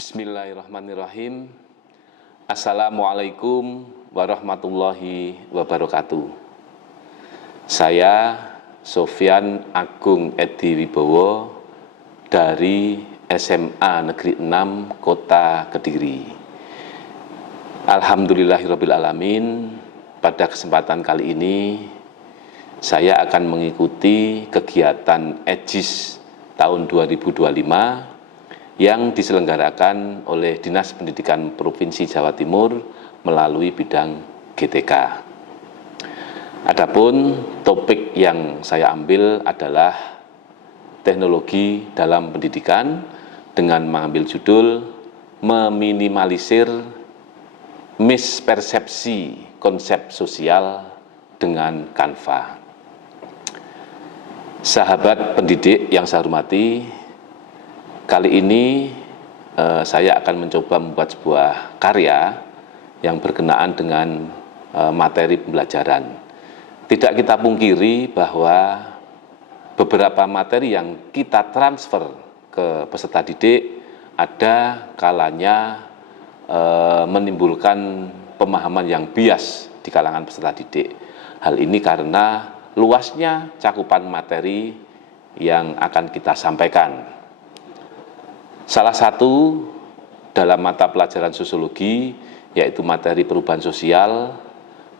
Bismillahirrahmanirrahim. Assalamualaikum warahmatullahi wabarakatuh. Saya Sofyan Agung Edi Wibowo dari SMA Negeri 6 Kota Kediri. Alhamdulillahirrabbilalamin. Pada kesempatan kali ini saya akan mengikuti kegiatan EJIS tahun 2025 yang diselenggarakan oleh Dinas Pendidikan Provinsi Jawa Timur melalui bidang GTK. Adapun topik yang saya ambil adalah teknologi dalam pendidikan dengan mengambil judul meminimalisir mispersepsi konsep sosial dengan Canva. Sahabat pendidik yang saya hormati, kali ini saya akan mencoba membuat sebuah karya yang berkenaan dengan materi pembelajaran. Tidak kita pungkiri bahwa beberapa materi yang kita transfer ke peserta didik ada kalanya menimbulkan pemahaman yang bias di kalangan peserta didik. Hal ini karena luasnya cakupan materi yang akan kita sampaikan. Salah satu dalam mata pelajaran sosiologi, yaitu materi perubahan sosial,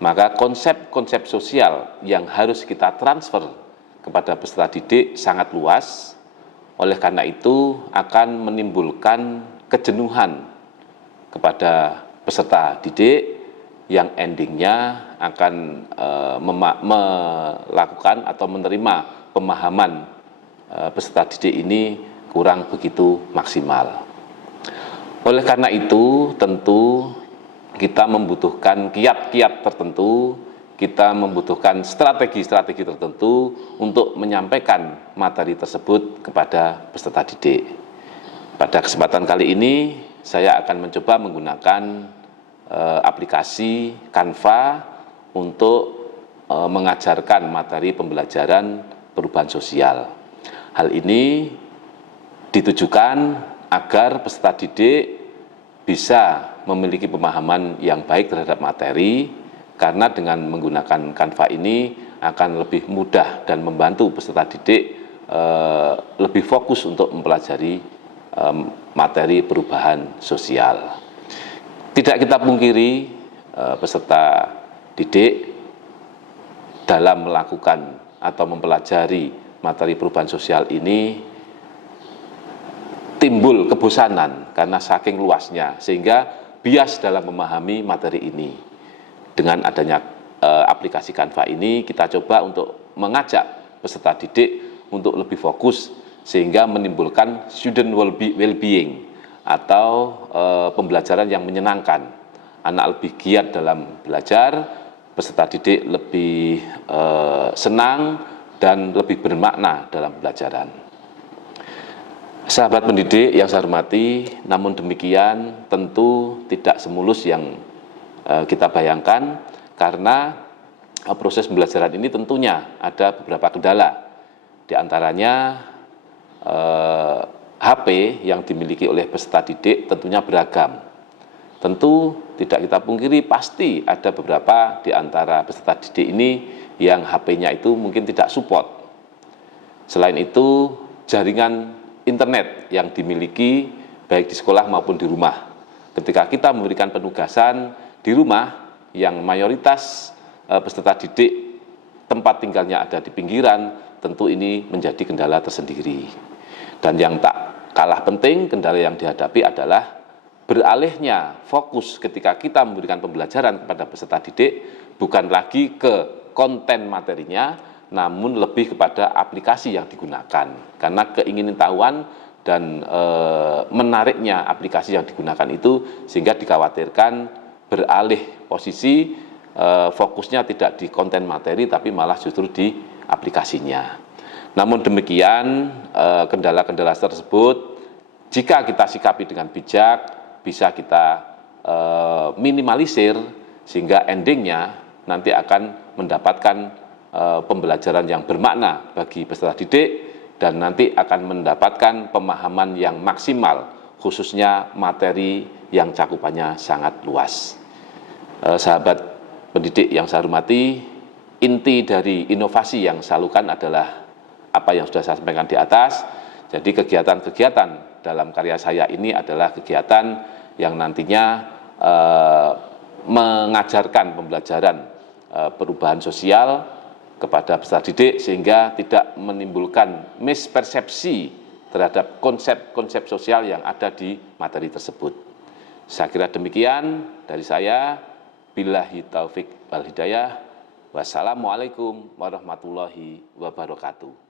maka konsep-konsep sosial yang harus kita transfer kepada peserta didik sangat luas. Oleh karena itu akan menimbulkan kejenuhan kepada peserta didik yang endingnya akan melakukan atau menerima pemahaman peserta didik ini kurang begitu maksimal. Oleh karena itu, tentu kita membutuhkan kiat-kiat tertentu, kita membutuhkan strategi-strategi tertentu untuk menyampaikan materi tersebut kepada peserta didik. Pada kesempatan kali ini, saya akan mencoba menggunakan aplikasi Canva untuk mengajarkan materi pembelajaran perubahan sosial. Hal ini ditujukan agar peserta didik bisa memiliki pemahaman yang baik terhadap materi, karena dengan menggunakan Canva ini akan lebih mudah dan membantu peserta didik lebih fokus untuk mempelajari materi perubahan sosial. Tidak kita pungkiri peserta didik dalam melakukan atau mempelajari materi perubahan sosial ini timbul kebosanan karena saking luasnya, sehingga bias dalam memahami materi ini. Dengan adanya aplikasi Canva ini, kita coba untuk mengajak peserta didik untuk lebih fokus, sehingga menimbulkan student well-being atau pembelajaran yang menyenangkan. Anak lebih giat dalam belajar, peserta didik lebih senang dan lebih bermakna dalam pembelajaran. Sahabat pendidik yang saya hormati, namun demikian tentu tidak semulus yang kita bayangkan, karena proses pembelajaran ini tentunya ada beberapa kendala. Di antaranya HP yang dimiliki oleh peserta didik tentunya beragam. Tentu tidak kita pungkiri pasti ada beberapa di antara peserta didik ini yang HP-nya itu mungkin tidak support. Selain itu, jaringan internet yang dimiliki baik di sekolah maupun di rumah. Ketika kita memberikan penugasan di rumah yang mayoritas peserta didik tempat tinggalnya ada di pinggiran, tentu ini menjadi kendala tersendiri. Dan yang tak kalah penting, kendala yang dihadapi adalah beralihnya fokus ketika kita memberikan pembelajaran kepada peserta didik bukan lagi ke konten materinya, namun lebih kepada aplikasi yang digunakan. Karena keingintahuan dan menariknya aplikasi yang digunakan itu, sehingga dikhawatirkan beralih posisi, fokusnya tidak di konten materi tapi malah justru di aplikasinya. Namun demikian, kendala-kendala tersebut jika kita sikapi dengan bijak bisa kita minimalisir, sehingga endingnya nanti akan mendapatkan pembelajaran yang bermakna bagi peserta didik dan nanti akan mendapatkan pemahaman yang maksimal khususnya materi yang cakupannya sangat luas. Sahabat pendidik yang saya hormati, inti dari inovasi yang saya lakukan adalah apa yang sudah saya sampaikan di atas. Jadi kegiatan-kegiatan dalam karya saya ini adalah kegiatan yang nantinya mengajarkan pembelajaran perubahan sosial kepada peserta didik sehingga tidak menimbulkan mispersepsi terhadap konsep-konsep sosial yang ada di materi tersebut. Saya kira demikian dari saya. Billahi taufik wal hidayah. Wassalamualaikum warahmatullahi wabarakatuh.